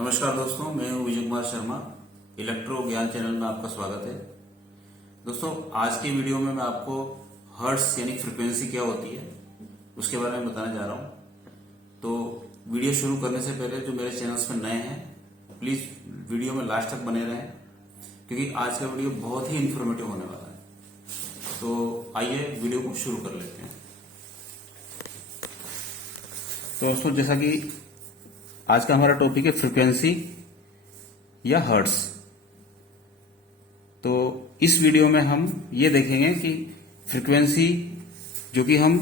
नमस्कार दोस्तों, मैं हूं विजय कुमार शर्मा। इलेक्ट्रो ज्ञान चैनल में आपका स्वागत है। दोस्तों, आज की वीडियो में मैं आपको हर्ट्ज यानी फ्रीक्वेंसी क्या होती है उसके बारे में बताने जा रहा हूं। तो वीडियो शुरू करने से पहले जो मेरे चैनल्स पर नए हैं प्लीज वीडियो में लास्ट तक बने रहें, क्योंकि आज का वीडियो बहुत ही इंफॉर्मेटिव होने वाला है। तो आइए वीडियो को शुरू कर लेते हैं। तो दोस्तों, जैसा कि आज का हमारा टॉपिक है फ्रीक्वेंसी या हर्ट्ज। तो इस वीडियो में हम ये देखेंगे कि फ्रीक्वेंसी जो कि हम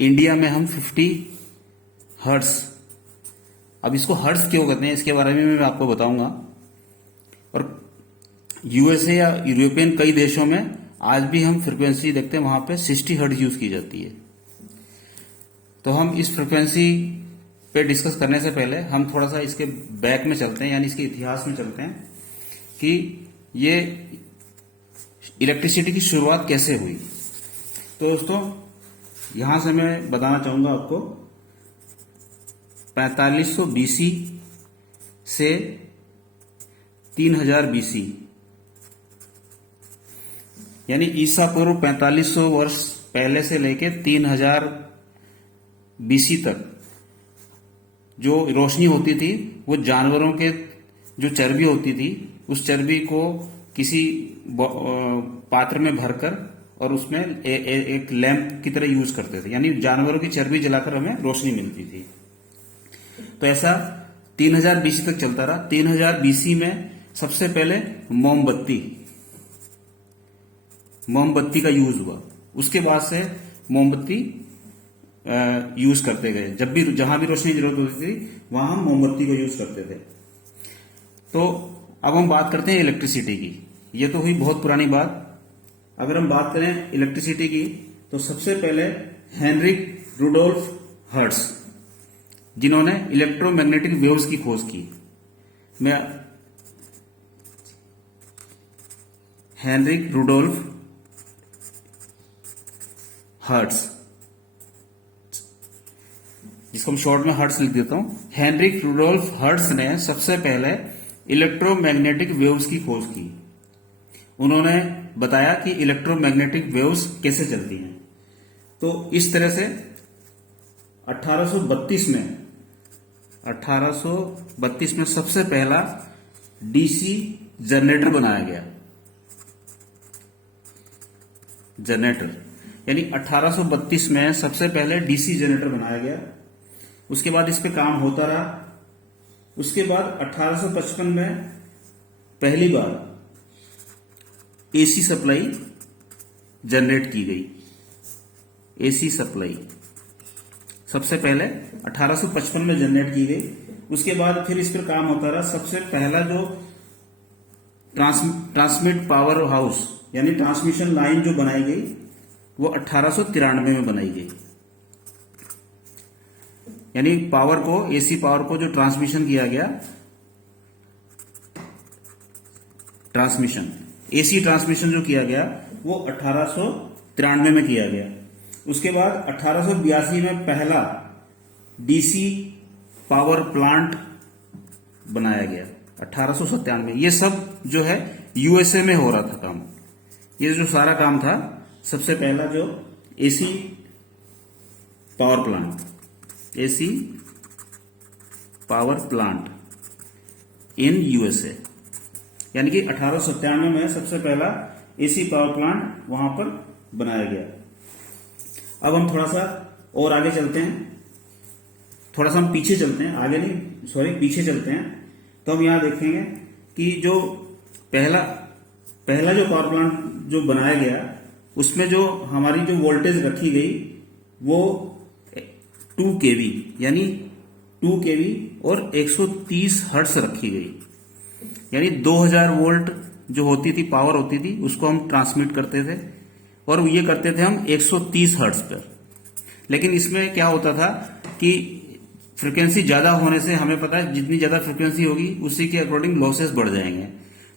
इंडिया में हम 50 हर्ट्ज, अब इसको हर्ट्ज क्यों कहते हैं इसके बारे में मैं आपको बताऊंगा। और यूएसए या यूरोपियन कई देशों में आज भी हम फ्रीक्वेंसी देखते हैं, वहां पे 60 हर्ट्ज यूज की जाती है। तो हम इस फ्रीक्वेंसी पे डिस्कस करने से पहले हम थोड़ा सा इसके बैक में चलते हैं, यानी इसके इतिहास में चलते हैं कि ये इलेक्ट्रिसिटी की शुरुआत कैसे हुई। तो दोस्तों, यहां से मैं बताना चाहूंगा आपको 4500 बीसी से 3000 बीसी, यानी ईसा पूर्व 4500 वर्ष पहले से लेके 3000 बीसी तक जो रोशनी होती थी वो जानवरों के जो चर्बी होती थी उस चर्बी को किसी पात्र में भरकर और उसमें एक लैंप की तरह यूज करते थे, यानी जानवरों की चर्बी जलाकर हमें रोशनी मिलती थी। तो ऐसा 3000 बीसी तक चलता रहा। 3000 बीसी में सबसे पहले मोमबत्ती का यूज हुआ। उसके बाद से मोमबत्ती यूज करते गए। जब भी जहां भी रोशनी की जरूरत होती थी वहां हम मोमबत्ती को यूज करते थे। तो अब हम बात करते हैं इलेक्ट्रिसिटी की। ये तो हुई बहुत पुरानी बात। अगर हम बात करें इलेक्ट्रिसिटी की तो सबसे पहले हेनरिक रुडोल्फ हर्ट्ज, जिन्होंने इलेक्ट्रोमैग्नेटिक वेव्स की खोज की। हेनरिक रुडोल्फ हर्ट्ज, जिसको हम शॉर्ट में हर्ट्ज लिख देता हूं। हेनरिक रुडोल्फ हर्ट्ज ने सबसे पहले इलेक्ट्रोमैग्नेटिक वेव्स की खोज की। उन्होंने बताया कि इलेक्ट्रोमैग्नेटिक वेव्स कैसे चलती हैं। तो इस तरह से 1832 में सबसे पहला डीसी जनरेटर बनाया गया। यानी 1832 में सबसे पहले डीसी जनरेटर बनाया गया। उसके बाद इस पे काम होता रहा। उसके बाद 1855 में पहली बार एसी सप्लाई जनरेट की गई। एसी सप्लाई सबसे पहले 1855 में जनरेट की गई। उसके बाद फिर इस पर काम होता रहा। सबसे पहला जो ट्रांसमिट पावर हाउस यानी ट्रांसमिशन लाइन जो बनाई गई वो 1893 में बनाई गई। यानी पावर को, एसी पावर को जो ट्रांसमिशन किया गया, एसी ट्रांसमिशन जो किया गया वो 1893 में किया गया। उसके बाद 1882 में पहला डीसी पावर प्लांट बनाया गया। 1897 ये सब जो है यूएसए में हो रहा था काम। ये जो सारा काम था, सबसे पहला जो AC power plant, AC power plant in USA, यानी कि 1897 में सबसे पहला एसी पावर प्लांट वहां पर बनाया गया। अब हम थोड़ा सा और आगे चलते हैं, थोड़ा सा हम पीछे चलते हैं, आगे नहीं सॉरी पीछे चलते हैं। तो हम यहां देखेंगे कि जो पहला जो पावर प्लांट जो बनाया गया उसमें जो हमारी जो वोल्टेज रखी गई वो 2 केवी यानी 2 केवी और 130 हर्ट्ज रखी गई। यानी 2000 वोल्ट जो होती थी, पावर होती थी, उसको हम ट्रांसमिट करते थे और ये करते थे हम 130 हर्ट्ज पर। लेकिन इसमें क्या होता था कि फ्रीक्वेंसी ज्यादा होने से हमें पता है जितनी ज्यादा फ्रीक्वेंसी होगी उसी के अकॉर्डिंग लॉसेस बढ़ जाएंगे।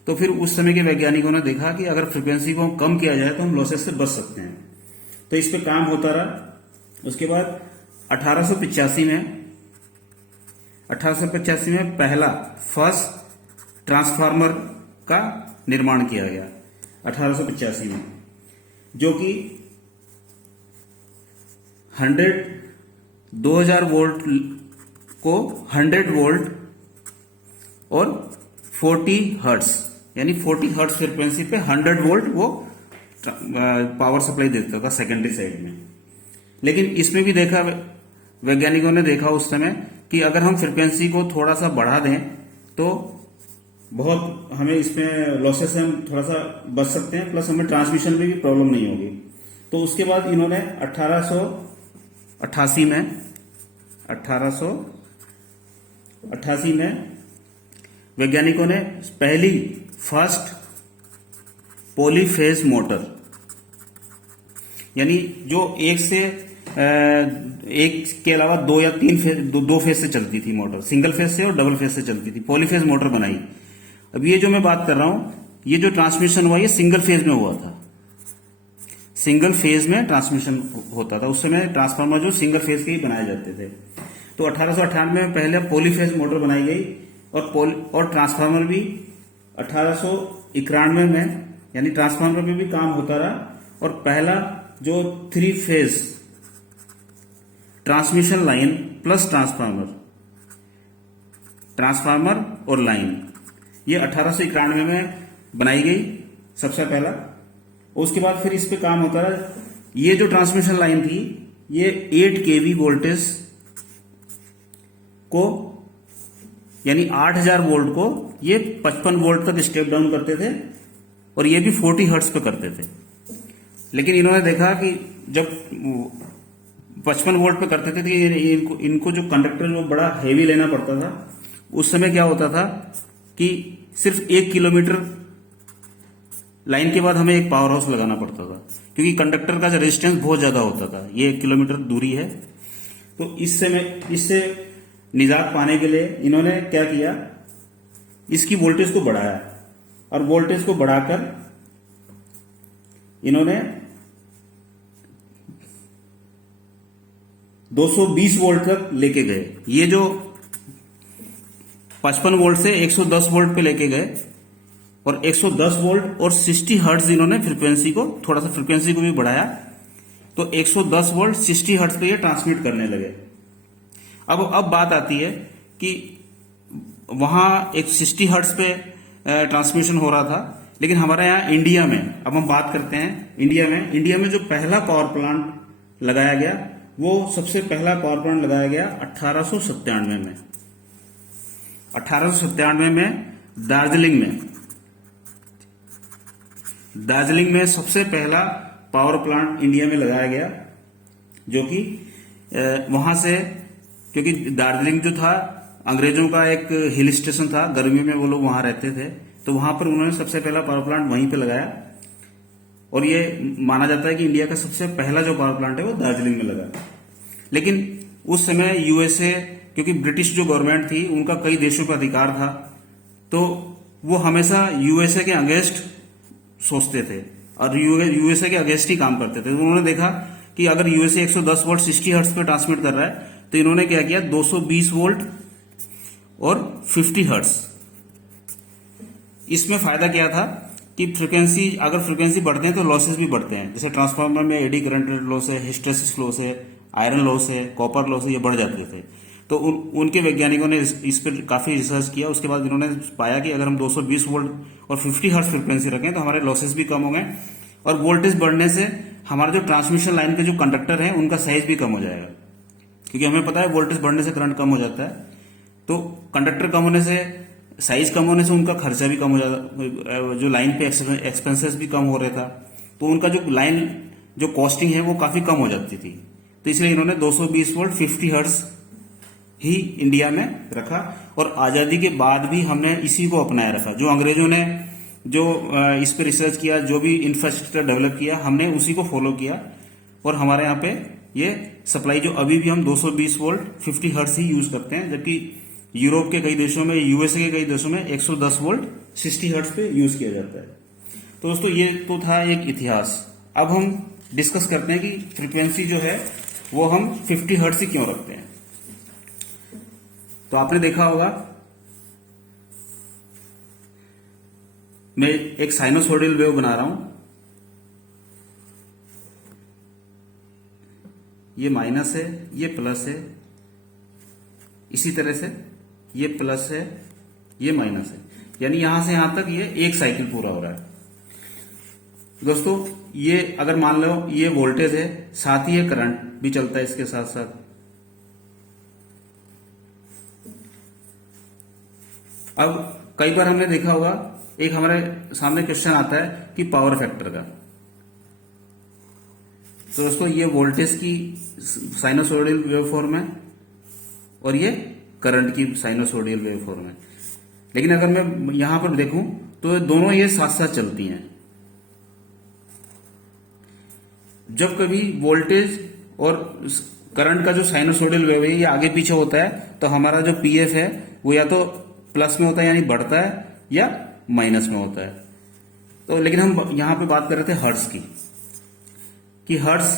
तो फिर उस समय के वैज्ञानिकों ने देखा कि अगर फ्रीक्वेंसी को कम किया जाए तो हम लॉसेस से बच सकते हैं। तो इस पे काम होता रहा। उसके बाद 1885 में 1885 में पहला फर्स्ट ट्रांसफार्मर का निर्माण किया गया 1885 में, जो कि 2000 वोल्ट को 100 वोल्ट और 40 हर्ट्ज यानी 40 हर्ट्ज फ्रीक्वेंसी पे 100 वोल्ट वो पावर सप्लाई देता था सेकेंडरी साइड में। लेकिन इसमें भी देखा, वैज्ञानिकों ने देखा उस समय कि अगर हम फ्रीक्वेंसी को थोड़ा सा बढ़ा दें तो बहुत हमें इसमें लॉसेस से हम थोड़ा सा बच सकते हैं, प्लस हमें ट्रांसमिशन में भी प्रॉब्लम नहीं होगी। तो उसके बाद इन्होंने 1888 में वैज्ञानिकों ने पहली फर्स्ट पॉलीफेज मोटर, यानी जो एक के अलावा 2 या 3 फेज, दो फेज से चलती थी मोटर, सिंगल फेज से और डबल फेज से चलती थी, पॉलीफेज मोटर बनाई। अब ये जो मैं बात कर रहा हूं, ये जो ट्रांसमिशन हुआ ये सिंगल फेज में हुआ था, सिंगल फेज में ट्रांसमिशन होता था। उस समय ट्रांसफार्मर जो सिंगल फेज के ही बनाए जाते थे। तो 1898 में पहले पॉलीफेज मोटर बनाई गई और ट्रांसफार्मर भी 1891 में, यानी ट्रांसफार्मर में भी काम होता रहा। और पहला जो 3 phase transmission line plus transformer और लाइन, ये 1891 में बनाई गई सबसे पहला। उसके बाद फिर इस पे काम होता रहा। ये जो ट्रांसमिशन लाइन थी ये 8 kV वोल्टेज को, यानी 8000 वोल्ट को ये 55 वोल्ट तक स्टेप डाउन करते थे और ये भी 40 हर्ट्ज पे करते थे। लेकिन इन्होंने देखा कि जब 55 वोल्ट पे करते थे तो इनको जो कंडक्टर जो बड़ा हेवी लेना पड़ता था। उस समय क्या होता था कि सिर्फ 1 किलोमीटर लाइन के बाद हमें एक पावर हाउस लगाना पड़ता था, क्योंकि कंडक्टर का रेजिस्टेंस बहुत ज्यादा होता था। ये 1 किलोमीटर दूरी है। तो इससे निजात पाने के लिए इन्होंने क्या किया, इसकी वोल्टेज को बढ़ाया और वोल्टेज को बढ़ाकर इन्होंने 220 वोल्ट तक लेके गए। ये जो 55 वोल्ट से 110 वोल्ट पे लेके गए और 110 वोल्ट और 60 हर्ट्ज इन्होंने फ्रीक्वेंसी को, थोड़ा सा फ्रीक्वेंसी को भी बढ़ाया। तो 110 वोल्ट 60 हर्ट्ज पे ये ट्रांसमिट करने लगे। अब बात आती है कि वहां एक 60 हर्ट्ज पे ट्रांसमिशन हो रहा था, लेकिन हमारे यहाँ इंडिया में, अब हम बात करते हैं इंडिया में जो पहला पावर प्लांट लगाया गया, वो सबसे पहला पावर प्लांट लगाया गया 1897 में। 1897 में दार्जिलिंग में सबसे पहला पावर प्लांट इंडिया में लगाया गया, जो कि वहां से, क्योंकि दार्जिलिंग जो था अंग्रेजों का एक हिल स्टेशन था, गर्मी में वो लोग वहां रहते थे, तो वहां पर उन्होंने सबसे पहला पावर प्लांट वहीं पे लगाया। और ये माना जाता है कि इंडिया का सबसे पहला जो पावर प्लांट है वो दार्जिलिंग में लगा। लेकिन उस समय यूएसए, क्योंकि ब्रिटिश जो गवर्नमेंट थी उनका कई देशों पर अधिकार था, तो वो हमेशा यूएसए के अगेंस्ट सोचते थे और यूएसए के अगेंस्ट ही काम करते थे। तो उन्होंने देखा कि अगर यूएसए 110 वोल्ट 60 हर्ट्ज पे ट्रांसमिट कर रहा है, तो इन्होंने क्या किया, 220 वोल्ट और 50 हर्ट्ज। इसमें फायदा क्या था कि अगर फ्रीक्वेंसी बढ़ते हैं तो लॉसेस भी बढ़ते हैं। जैसे ट्रांसफार्मर में एडी करंट लॉस है, हिस्टेरेसिस लॉस है, आयरन लॉस है, कॉपर लॉस है, ये बढ़ जाते थे। तो उनके वैज्ञानिकों ने इस पर काफी रिसर्च किया। उसके बाद इन्होंने पाया कि अगर हम 220 वोल्ट और 50 हर्ट्ज फ्रीक्वेंसी रखें तो हमारे लॉसेस भी कम हो गए और वोल्टेज बढ़ने से हमारा जो ट्रांसमिशन लाइन के जो कंडक्टर है उनका साइज भी कम हो जाएगा, क्योंकि हमें पता है वोल्टेज बढ़ने से करंट कम हो जाता है। तो कंडक्टर कम होने से, साइज कम होने से उनका खर्चा भी कम हो जाता, जो लाइन पे एक्सपेंसेस भी कम हो रहा था, तो उनका जो लाइन जो कॉस्टिंग है वो काफी कम हो जाती थी। तो इसलिए इन्होंने 220 वोल्ट 50 हर्ट्ज ही इंडिया में रखा और आजादी के बाद भी हमने इसी को अपनाया रखा। जो अंग्रेजों ने जो इस पर रिसर्च किया, जो भी इंफ्रास्ट्रक्चर डेवलप किया, हमने उसी को फॉलो किया और हमारे यहाँ पे ये सप्लाई जो अभी भी हम 220 वोल्ट 50 हर्ट्ज ही यूज करते हैं, जबकि यूरोप के कई देशों में, यूएसए के कई देशों में 110 वोल्ट 60 हर्ट्ज पे यूज किया जाता है। तो दोस्तों ये तो था एक इतिहास। अब हम डिस्कस करते हैं कि फ्रीक्वेंसी जो है वो हम 50 हर्ट्ज ही क्यों रखते हैं। तो आपने देखा होगा, मैं एक साइनोसॉइडल वेव बना रहा हूं, ये माइनस है, ये प्लस है, इसी तरह से ये प्लस है, ये माइनस है, यानी यहां से यहां तक ये एक साइकिल पूरा हो रहा है। दोस्तों ये अगर मान लो ये वोल्टेज है, साथ ही ये करंट भी चलता है इसके साथ साथ। अब कई बार हमने देखा होगा, एक हमारे सामने क्वेश्चन आता है कि पावर फैक्टर का। तो दोस्तों ये वोल्टेज की साइनोसॉइडल वेवफॉर्म है और ये करंट की साइनोसॉइडल वेवफॉर्म है। लेकिन अगर मैं यहां पर देखूं तो दोनों ये साथ साथ चलती हैं। जब कभी वोल्टेज और करंट का जो साइनोसॉइडल वेव है ये आगे पीछे होता है, तो हमारा जो पीएफ है वो या तो प्लस में होता है यानी बढ़ता है, या माइनस में होता है। तो लेकिन हम यहां पे बात कर रहे थे हर्ट्ज की, कि हर्ट्ज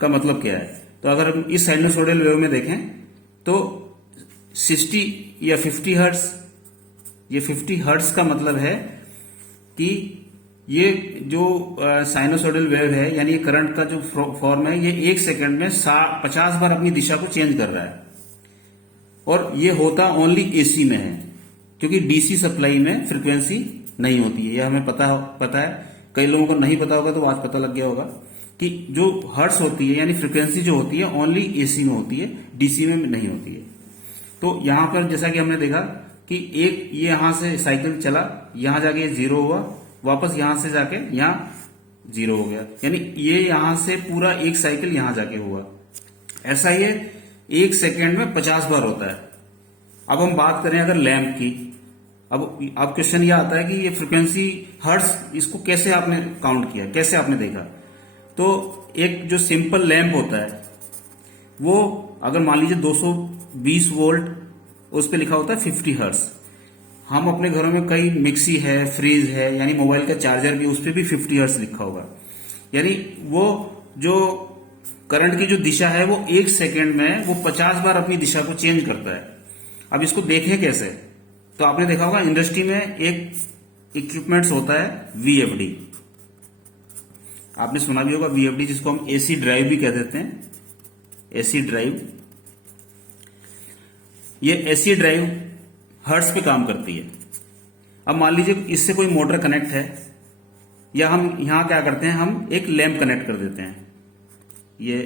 का मतलब क्या है। तो अगर हम इस साइनोसॉइडल वेव में देखें तो 60 या 50 हर्ट्ज, ये 50 हर्ट्ज का मतलब है कि ये जो साइनोसॉइडल वेव है यानी ये करंट का जो फॉर्म है, ये 1 सेकंड में 50 बार अपनी दिशा को चेंज कर रहा है। और ये होता ओनली एसी में है, क्योंकि डीसी सप्लाई में फ्रीक्वेंसी नहीं होती है। ये हमें पता है, कई लोगों को नहीं पता होगा तो आज पता लग गया होगा कि जो हर्ट्ज होती है यानी फ्रीक्वेंसी जो होती है ओनली एसी में होती है, डीसी में नहीं होती है। तो यहां पर जैसा कि हमने देखा कि एक ये यहां से साइकिल चला, यहां जाके जीरो हुआ, वापस यहां से जाके यहां जीरो हो गया, यानी ये यहां से पूरा एक साइकिल यहां जाके हुआ। ऐसा ये 1 सेकेंड में 50 बार होता है। अब हम बात करें अगर लैंप की, अब क्वेश्चन ये आता है कि ये फ्रीक्वेंसी हर्ट्ज, इसको कैसे आपने काउंट किया, कैसे आपने देखा। तो एक जो सिंपल लैंप होता है वो अगर मान लीजिए 220 वोल्ट, उस पर लिखा होता है 50 हर्ट्ज। हम अपने घरों में कई मिक्सी है, फ्रिज है, यानी मोबाइल का चार्जर भी, उस पर भी 50 हर्ट्ज लिखा होगा। यानी वो जो करंट की जो दिशा है वो 1 सेकेंड में वो 50 बार अपनी दिशा को चेंज करता है। अब इसको देखें कैसे, तो आपने देखा होगा इंडस्ट्री में एक इक्विपमेंट्स होता है वीएफडी, आपने सुना भी होगा वीएफडी, जिसको हम एसी ड्राइव भी कह देते हैं, एसी ड्राइव। ये एसी ड्राइव हर्ट्ज पे काम करती है। अब मान लीजिए इससे कोई मोटर कनेक्ट है, या हम यहां क्या करते हैं, हम एक लैंप कनेक्ट कर देते हैं, ये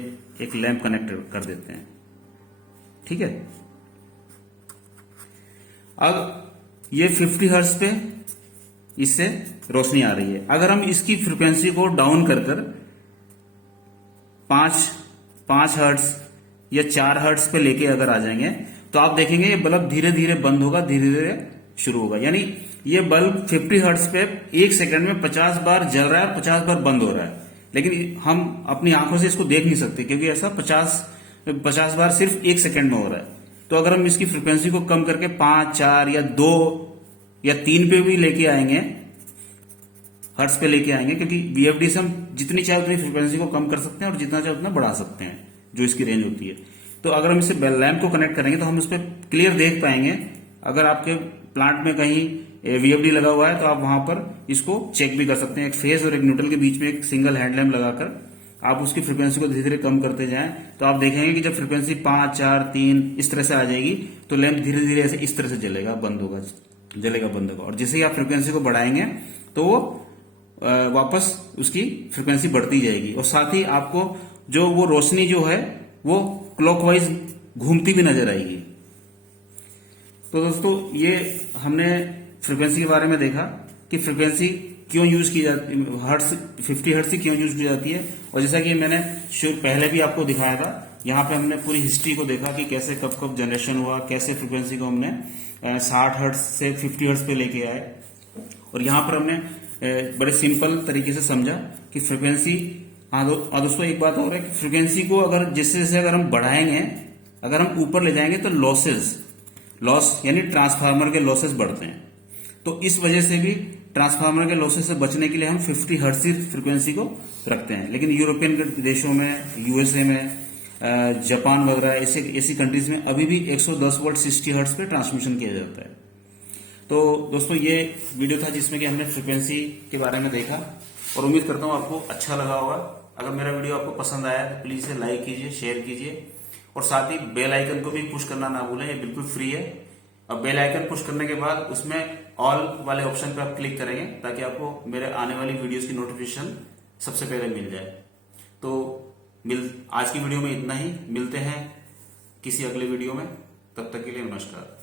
एक लैंप कनेक्ट कर देते हैं, ठीक है। अब ये 50 हर्ट्ज पे इससे रोशनी आ रही है। अगर हम इसकी फ्रीक्वेंसी को डाउन कर 5 हर्ट्ज या 4 हर्ट्ज पे लेके अगर आ जाएंगे तो आप देखेंगे ये बल्ब धीरे धीरे बंद होगा, धीरे धीरे शुरू होगा। यानी ये बल्ब 50 हर्ट्ज पे 1 सेकंड में 50 बार जल रहा है, 50 बार बंद हो रहा है। लेकिन हम अपनी आंखों से इसको देख नहीं सकते, क्योंकि ऐसा 50 बार सिर्फ 1 सेकंड में हो रहा है। तो अगर हम इसकी फ्रीक्वेंसी को कम करके 5, 4 या 2 या 3 पे भी लेके आएंगे, हर्ट्ज पे लेके आएंगे, क्योंकि वीएफडी से हम जितनी चाहे उतनी फ्रीक्वेंसी को कम कर सकते हैं और जितना चाहे उतना बढ़ा सकते हैं, जो इसकी रेंज होती है। तो अगर हम इसे लैंप को कनेक्ट करेंगे तो हम उस पर क्लियर देख पाएंगे। अगर आपके प्लांट में कहीं वीएफडी लगा हुआ है तो आप वहां पर इसको चेक भी कर सकते हैं। एक फेज और एक न्यूट्रल के बीच में एक सिंगल हेडलैम्प लगाकर आप उसकी फ्रीक्वेंसी को धीरे धीरे कम करते जाएं, तो आप देखेंगे कि जब फ्रीक्वेंसी 5, 4, 3 इस तरह से आ जाएगी तो लैंप धीरे धीरे ऐसे इस तरह से जलेगा, बंद होगा, जलेगा, बंद होगा। और जैसे ही आप फ्रीक्वेंसी को बढ़ाएंगे तो वो वापस उसकी फ्रीक्वेंसी बढ़ती जाएगी, और साथ ही आपको जो वो रोशनी जो है वो क्लॉकवाइज घूमती भी नजर आएगी। तो दोस्तों ये हमने फ्रीक्वेंसी के बारे में देखा कि फ्रीक्वेंसी क्यों यूज की जाती है, हर्ट्ज 50 हर्ट्ज क्यों यूज की जाती है। और जैसा कि मैंने पहले भी आपको दिखाया था, यहाँ पे हमने पूरी हिस्ट्री को देखा कि कैसे कब कब जनरेशन हुआ, कैसे फ्रीक्वेंसी को हमने 60 हर्ट्ज से 50 हर्ट्ज पे लेके आए। और यहाँ पर हमने बड़े सिंपल तरीके से समझा कि फ्रीक्वेंसी, दोस्तों एक बात और है कि फ्रीक्वेंसी को अगर जैसे जैसे अगर हम बढ़ाएंगे, अगर हम ऊपर ले जाएंगे तो लॉस यानी ट्रांसफार्मर के लॉसेस बढ़ते हैं। तो इस वजह से भी ट्रांसफार्मर के लॉसेस से बचने के लिए हम 50 हर्ट्ज की फ्रीक्वेंसी को रखते हैं। लेकिन यूरोपियन देशों में, यूएसए में जापान वगैरह ऐसी कंट्रीज में अभी भी 110 वोल्ट 60 हर्ट्ज पे ट्रांसमिशन किया जाता है। तो दोस्तों ये वीडियो था जिसमें कि हमने फ्रीक्वेंसी के बारे में देखा और उम्मीद करता हूँ आपको अच्छा लगा होगा। अगर मेरा वीडियो आपको पसंद आया तो प्लीज इसे लाइक कीजिए, शेयर कीजिए और साथ ही बेल आइकन को भी पुश करना ना भूलें, ये बिल्कुल फ्री है। और बेल आइकन पुश करने के बाद उसमें ऑल वाले ऑप्शन पे आप क्लिक करेंगे ताकि आपको मेरे आने वाली वीडियोस की नोटिफिकेशन सबसे पहले मिल जाए। तो आज की वीडियो में इतना ही, मिलते हैं किसी अगले वीडियो में, तब तक के लिए नमस्कार।